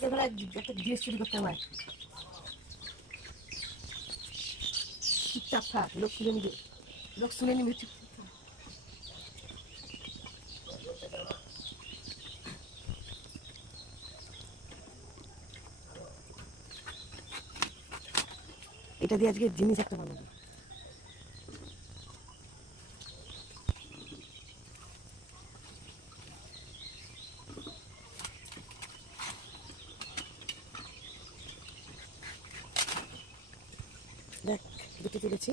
করে বেলা একটা জিনিস চুরি করতে হয়। চুপচাপ থাক লোক শুনে নিবে। লোক শুনে নিবে এটা দিয়ে আজকে জিনিস একটা বানাবো। দেখ, দুটো তুলেছি।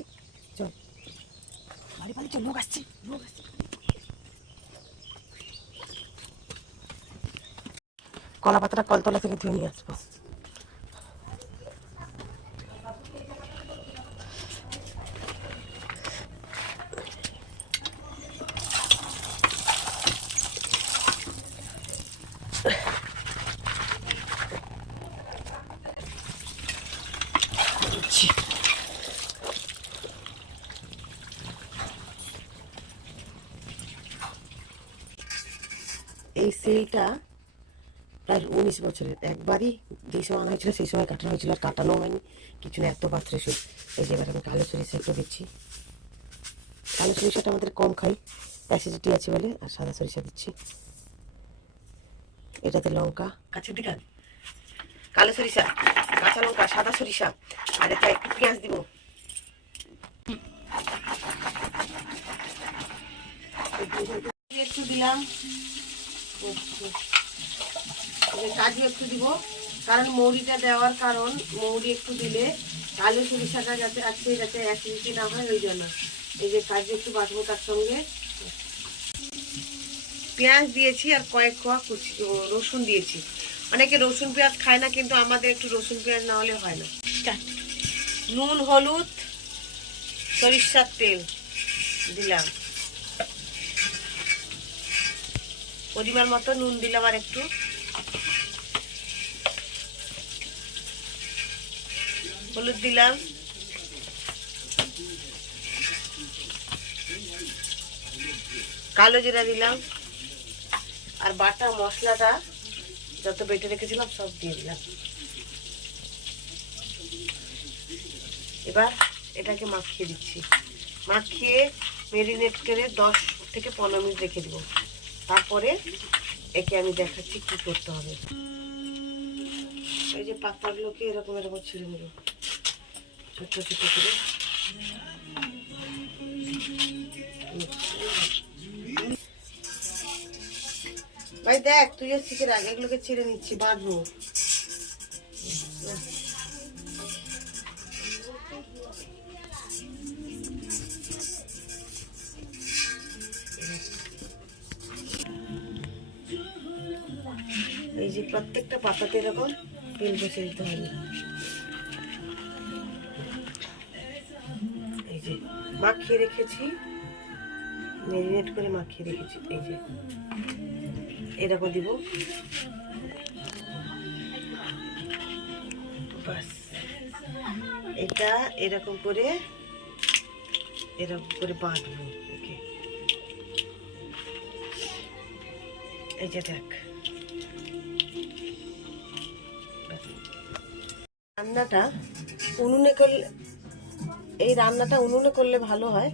চল। বাড়ি বাড়ি, চল, লোক আসছে লোক আসছে। কলা পাতাটা কলতলা থেকে ধুয়ে নিয়ে আসব। এই সেলটা প্রায় উনিশ বছরের। একবারই যে সময় আনা হয়েছিল, সেই সময় কাটানো হয়েছিল। আর কাটানো হয়নি। কিছু না, এত পাত্রে সুদ। এই যে এবার আমি কালো সরিষা একটু দিচ্ছি। কালো সরিষাটা আমাদের কম খাই। অ্যাসিডিটি আছে বলে, আর সাদা সরিষা দিচ্ছি। এটাতে লঙ্কা। কাছের দিকে কালো সরিষা। কাঁচা লঙ্কা, সাদা সরিষা। আর এটা একটু পেঁয়াজ দিব। একটু দিলাম। কাজু একটু দিব কারণ মৌরিটা দেওয়ার কারণ মৌরি একটু দিলে কালো সরিষাটা যাতে আছে যাতে অ্যাসিডিটি না হয় ওই জন্য। এই যে কাজু একটু বাটবো তার সঙ্গে। পেঁয়াজ দিয়েছি আর কয়েক কোয়া কুচি রসুন দিয়েছি। অনেকে রসুন পেঁয়াজ খায় না কিন্তু আমাদের একটু রসুন পেঁয়াজ না হলে হয় না। নুন হলুদ সরিষার তেল দিলাম। পরিমাণ মতো নুন দিলাম আর একটু। হলুদ দিলাম। কালো জিরা দিলাম। আর বাটা মশলাটা যত বেটে রেখেছিলাম সব দিয়ে দিলাম। এবার এটাকে মাখিয়ে দিচ্ছি। মাখিয়ে মেরিনেট করে দশ থেকে পনেরো মিনিট রেখে দেবো। তারপরে একে আমি দেখাচ্ছি কি করতে হবে। এই যে পাতাগুলোকে এরকম এরকম ছিঁড়ে নেব। ছোট্ট ছোট করে। ভাই দেখ তুইও শিখে রাখ এগুলোকে ছিঁড়ে নিচ্ছি, বাঁধবো। যে প্রত্যেকটা পাতাতে এরকম তেল বসে দিতে হবে এই যে মাখিয়ে রেখেছি মেরিনেট করে মাখিয়ে রেখেছি, এই যে। এরকম দিব। এটা এরকম করে এরকম করে বাঁধবো এই যে দেখ। রান্নাটা উনুনে করলে এই রান্নাটা উনুনে করলে ভালো হয়।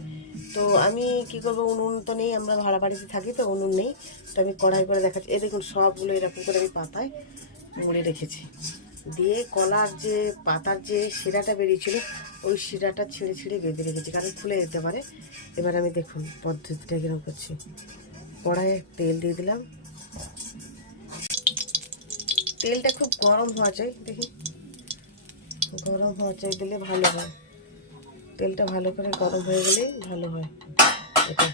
তো আমি কি করব, উনুন তো নেই, আমরা ভাড়া বাড়িতে থাকি তো উনুন নেই। তো আমি কড়াই করে দেখাচ্ছি। এই দেখুন, সবগুলো এরকম করে আমি পাতায় মুড়ে রেখেছি। দিয়ে কলার যে পাতার যে শিরাটা বেরিয়েছিল, ওই শিরাটা ছিঁড়ে ছিঁড়ে বেঁধে রেখেছি, কারণ খুলে যেতে পারে। এবার আমি দেখুন পদ্ধতিটা কীরকম করছি। কড়াইয়ে তেল দিয়ে দিলাম। তেলটা খুব গরম হওয়া চাই, দেখি। গরম হওয়া চাই দিলে ভালো হয়। তেলটা ভালো করে গরম হয়ে গেলেই ভালো হয়। এটা।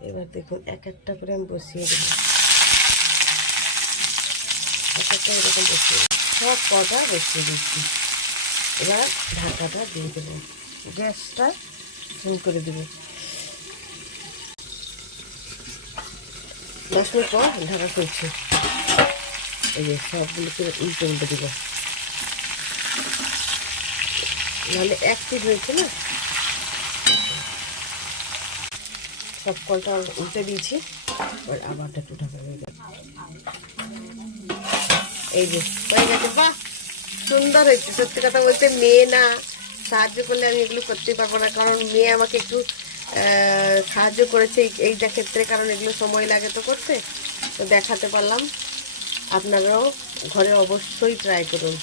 এবার দেখুন, এক একটা করে আমি বসিয়ে দেবো। এক একটা এরকম বসিয়ে দেবো। সব কটা বসিয়ে দিচ্ছি। এবার ঢাকাটা দিয়ে দেবো। গ্যাসটা শুরু করে দেবো। দশ মিনিট পর ঢাকা করছি এই যে সবগুলোকে উল্টে উল্টে দেবো। নাহলে পিট রয়েছে না? সব কলটা উল্টে দিয়েছি। এবার আবার একটু ঢাকা হয়ে যাবে এই যে, হয়ে গেছে। বাহ! সুন্দর হয়েছে। সত্যি কথা বলতে মেয়ে না। সাহায্য করলে আমি এগুলো করতে পারব না। কারণ মেয়ে আমাকে একটু সাহায্য করেছে এই- এইটা ক্ষেত্রে। কারণ এগুলো সময় লাগে তো করতে। তো দেখাতে পারলাম। আপনারাও ঘরে অবশ্যই ট্রাই করুন।